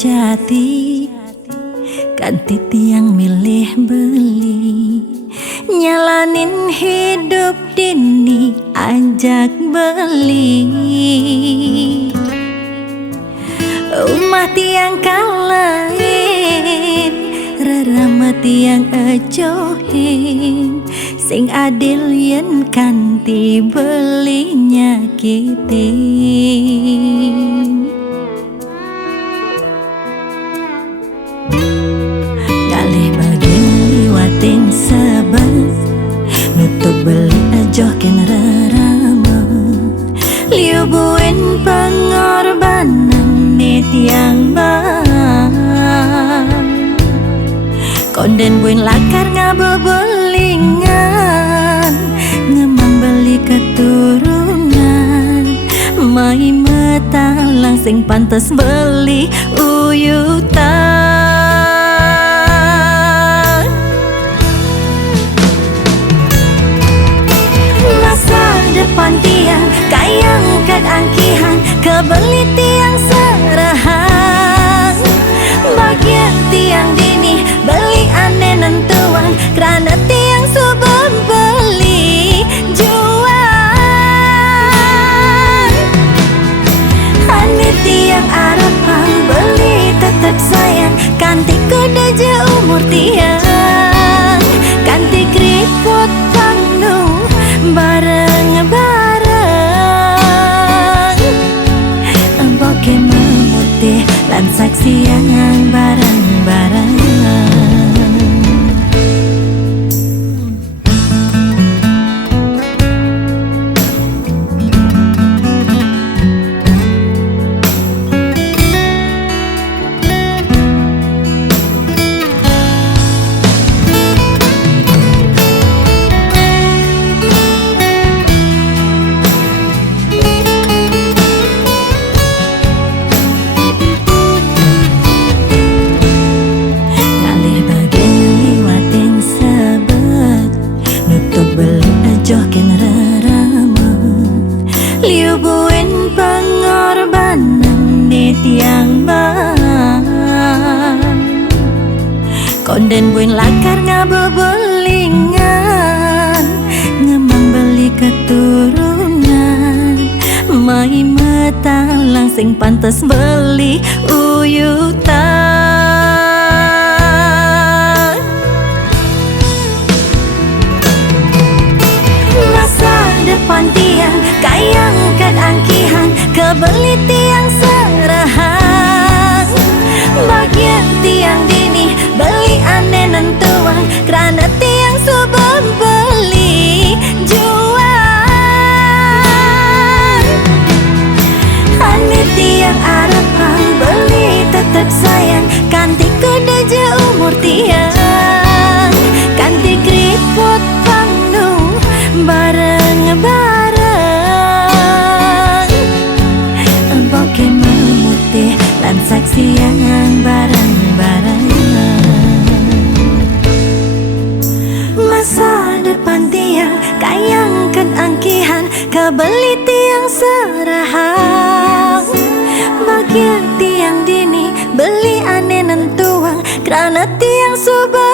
sejati, ganti tiang milih beli, nyalanin hidup dini ajak beli. Umah tiang kalahin, rerama tiang ejohin, sing adil yen kanti beli nyakitin. Galih bagian liwatin sebab nutup beli ajoh ken rerama, liubuin pengorbanan nih tiang bang, konden buin lakar ngabebelingan, ngemang beli keturunan, mai metalang sing pantes beli uyutan. Masa depan tiang kayang kad angkihan, kebeli tiang serahan, bagian tiang dini beli aneh nentuan, kerana tiang subang beli jual. Aneh tiang arapang beli tetap sayang, kanti kuda je umur tiang, kanti keriput pangnu bareng-bareng, boke memutih lan saksi yang bareng-bareng. Liubuin pengorbanan di tiang bang, konden buin lakar ngabebelingan, ngemang beli keturunan, mai metalang sing pantes beli uyutan. Masa depan tiang kayang kad angkihan, kebeli tiang serahan, bagian tiang dini beli aneh nentuan, kerana tiang subang beli jual. Aneh tiang arapang beli tetap sayang, kanti kuda je umur tiang, kanti keriput pangnu bareng-bareng, boke memutih lan saksi yang bareng-bareng. Masa depan tiang kayang kan angkihan, kebeli tiang serahan, bagian tiang dini beli aneh nentuang, kerana tiang subang